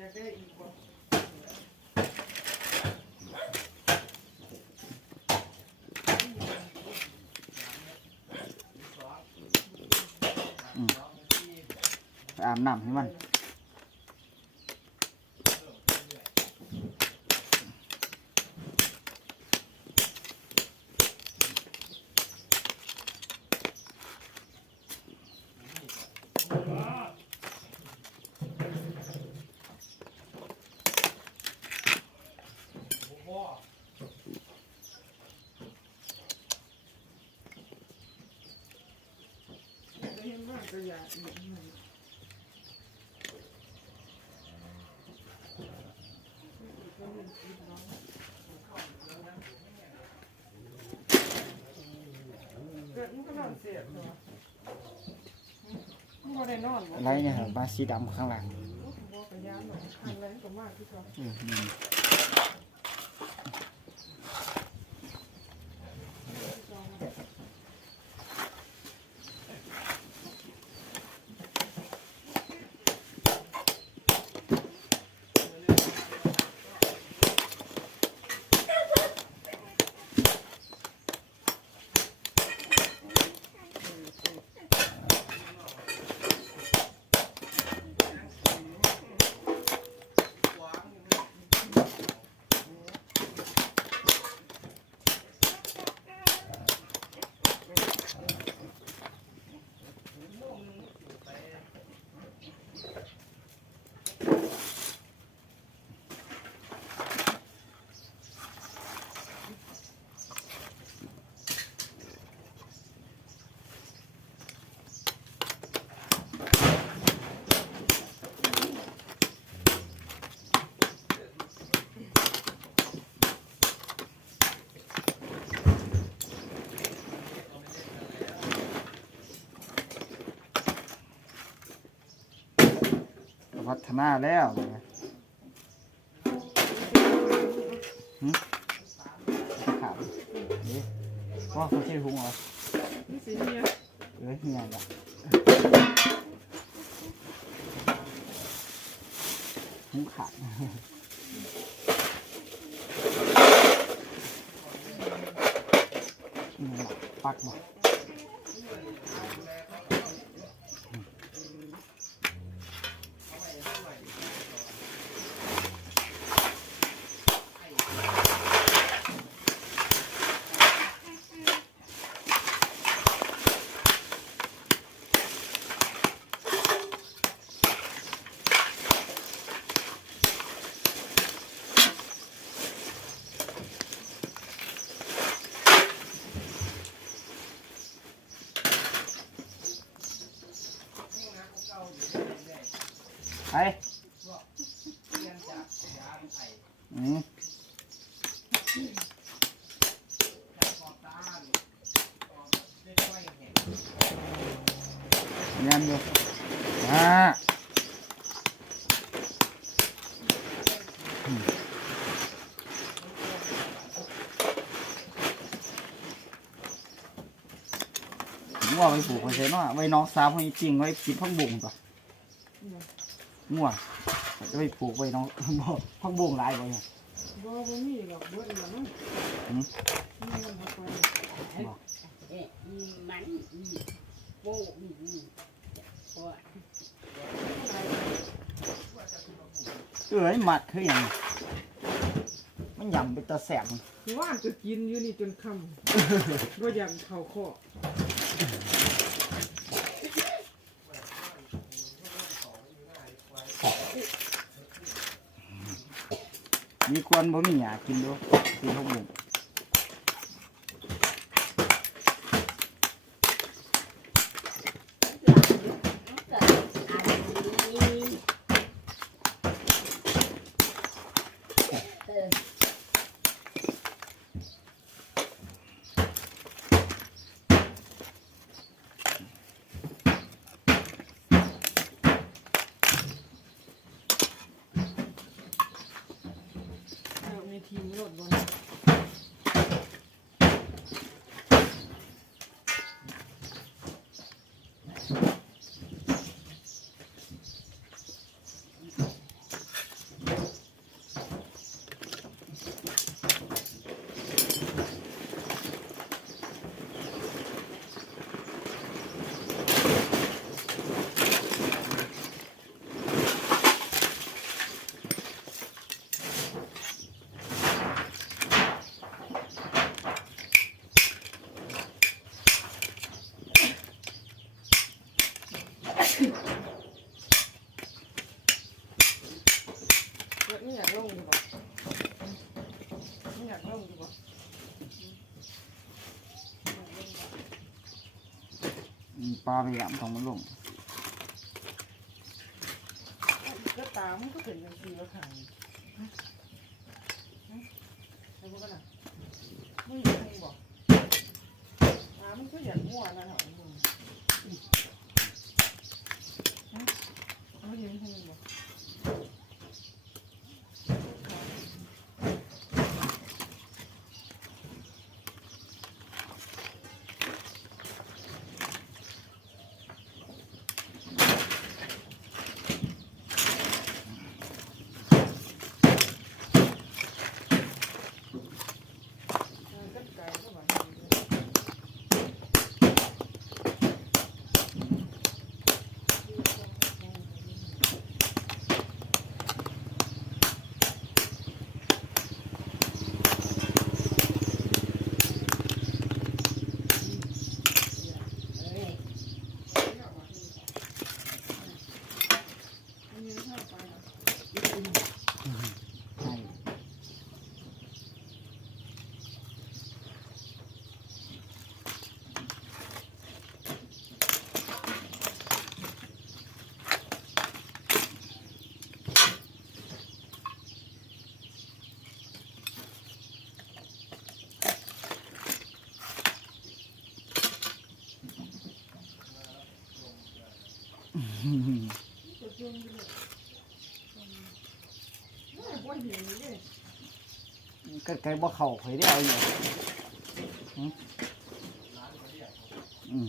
อยากได้อีกบ่ไปอาบน้ำให้มัน อยากได้เห็นมากก็อยากอีกหน่อยเกิดมันก็นอนเสียบตัวมันบ่ได้นอนบ่ อะไรเนี่ยครับมาสีดำข้างหลังอกอันแรงก็ม พัฒนาแล้วเนี่ยหึขาวเอ๊ะว่าเขาใช่หุงเหรอนี่เนี่ยเอ้ยเฮียจ้ะหุงขาดนี่ล่ะปักบ่ ไปอืมแนมอยู่อ่าอืมงัวไว้ผูกไว้ใช่เนาะไว้น้องสาวให้จริงไว้กินพักบุ้งก่อน งัวจะไปผูกไว้น้องบ่พักบุ้งหลายบ่เนี่ยบ่บ่มีหรอกเบิดแล้วมั้งหืมนี่มันบ่ค่อยเอ๊ะอีมันอีโป้อีอีโอ้เอ้ยหมัดคืออย่างมันยำไปตะแสบคือว่านจะกินอยู่นี่จนค่ำบ่อยากเข้าคอ มีควนบ่มีหยากินด้วยกินพักบุ้งเออมีทีมรถบ่นะ อืม ปลาไปยามของมันลงก็ตามก็เป็นอย่างที่ว่าขายแล้วก็น่ะไม่ยังไงบอกตามันก็อย่างมั่วนะเหรอมึงไม่ยังไงบอก ก็ไก่ก็แบบนี้ เอ้ย มันยังเข้าไปนะ ใช่ ตัวจริงเลย ไม่ว่าเห็นเลยก็ไก่บ่เข่าเคยได้เอาอยู่อืม